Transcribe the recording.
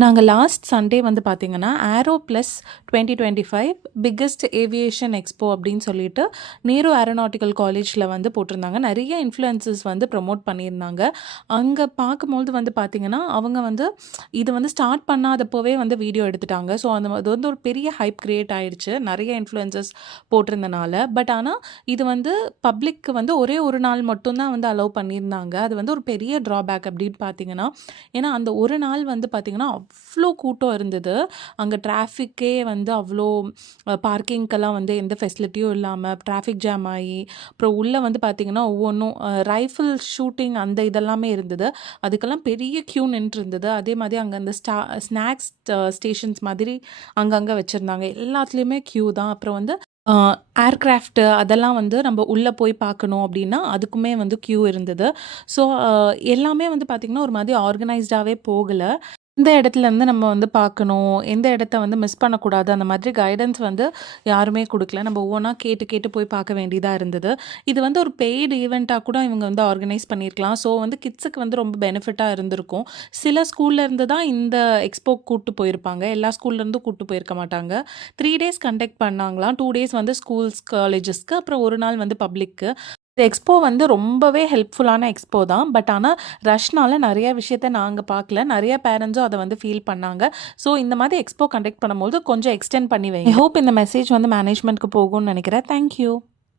நாங்க last Sunday வந்து பார்த்தீங்கன்னா, aero plus 2025 biggest aviation expo அப்படின்னு சொல்லிட்டு, நேரு ஏரோநாட்டிக்கல் காலேஜ்ல வந்து போட்டிருந்தாங்க. நெறைய இன்ஃப்ளூயன்சர்ஸ் வந்து ப்ரமோட் பண்ணியிருந்தாங்க. அங்க பார்க்கும்பொழுது வந்து பார்த்தீங்கன்னா, அவங்க வந்து இது வந்து ஸ்டார்ட் பண்ணாதப்போவே வந்து வீடியோ எடுத்துட்டாங்க. ஸோ, அது வந்து ஒரு பெரிய ஹைப் கிரியேட் ஆயிடுச்சு. நெறைய இன்ஃப்ளூயன்சர்ஸ் போட்டிருந்தனால. பட் ஆனா, இது வந்து பப்ளிக்கு வந்து ஒரே ஒரு நாள் மட்டும் தான் வந்து அலோவ் பண்ணியிருந்தாங்க. அது வந்து ஒரு பெரிய ட்ராபேக் அப்படின்னு பார்த்தீங்கன்னா, ஏன்னா அந்த ஒரு நாள் வந்து பார்த்தீங்கன்னா, அவ்ளோ கூட்டம் இருந்தது. அங்க டிராஃபிக்கே வந்து அவ்ளோ பார்க்கிங்க்கெல்லாம் வந்து எந்த ஃபெசிலிட்டியும் இல்லாம டிராஃபிக் ஜாம் ஆயி, அப்புறம் உள்ள வந்து பார்த்தீங்கன்னா, ஒவ்வொன்னும் ரைஃபிள் ஷூட்டிங் அந்த இதெல்லாமே இருந்தது. அதுக்கெல்லாம் பெரிய கியூ நின்றுருந்தது. அதே மாதிரி அங்க அந்த ஸ்நாக்ஸ் ஸ்டேஷன்ஸ் மாதிரி அங்கங்க வச்சிருந்தாங்க. எல்லாத்துலயுமே கியூ தான். அப்புறம் வந்து அ ஏர்கிராஃப்ட் அதெல்லாம் வந்து நம்ம உள்ள போய் பார்க்கணும் அப்படின்னா, அதுக்குமே வந்து கியூ இருந்தது. ஸோ, எல்லாமே வந்து பார்த்தீங்கன்னா, ஒரு மாதிரி ஆர்கனைஸ்டாவே போகல. எந்த இடத்துலருந்து நம்ம வந்து பார்க்கணும், எந்த இடத்த வந்து மிஸ் பண்ணக்கூடாது, அந்த மாதிரி கைடன்ஸ் வந்து யாருமே குடுக்கல. நம்ம ஒவ்வொன்னா கேட்டு கேட்டு போய் பார்க்க வேண்டியதா இருந்தது. இது வந்து ஒரு பெய்டு ஈவென்ட்டா கூட இவங்க வந்து ஆர்கனைஸ் பண்ணியிருக்கலாம். ஸோ வந்து கிட்ஸுக்கு வந்து ரொம்ப பெனிஃபிட்டா இருந்திருக்கும். சில ஸ்கூல்ல இருந்து தான் இந்த எக்ஸ்போக்கு கூட்டு போயிருப்பாங்க. எல்லா ஸ்கூல்ல இருந்தும் கூட்டு போயிருக்க மாட்டாங்க. 3 டேஸ் கண்டக்ட் பண்ணாங்களாம். 2 டேஸ் வந்து ஸ்கூல்ஸ், காலேஜஸ்க்கு, அப்புறம் 1 நாள் வந்து பப்ளிக்கு. இந்த எக்ஸ்போ வந்து ரொம்பவே ஹெல்ப்ஃபுல்லான எக்ஸ்போ தான். பட் ஆனா, ரஷ்னால நெறைய விஷயத்த நாங்க பார்க்கல. நெறைய பேரண்ட்ஸும் அத வந்து ஃபீல் பண்ணாங்க. ஸோ, இந்த மாதிரி எக்ஸ்போ கண்டக்ட் பண்ணும்போது கொஞ்சம் எக்ஸ்டெண்ட் பண்ணி வைங்க. ஐ ஹோப் இந்த மெசேஜ் வந்து மேனேஜ்மென்ட்க்கு போகும்னு நெனைக்கிறேன். Thank you.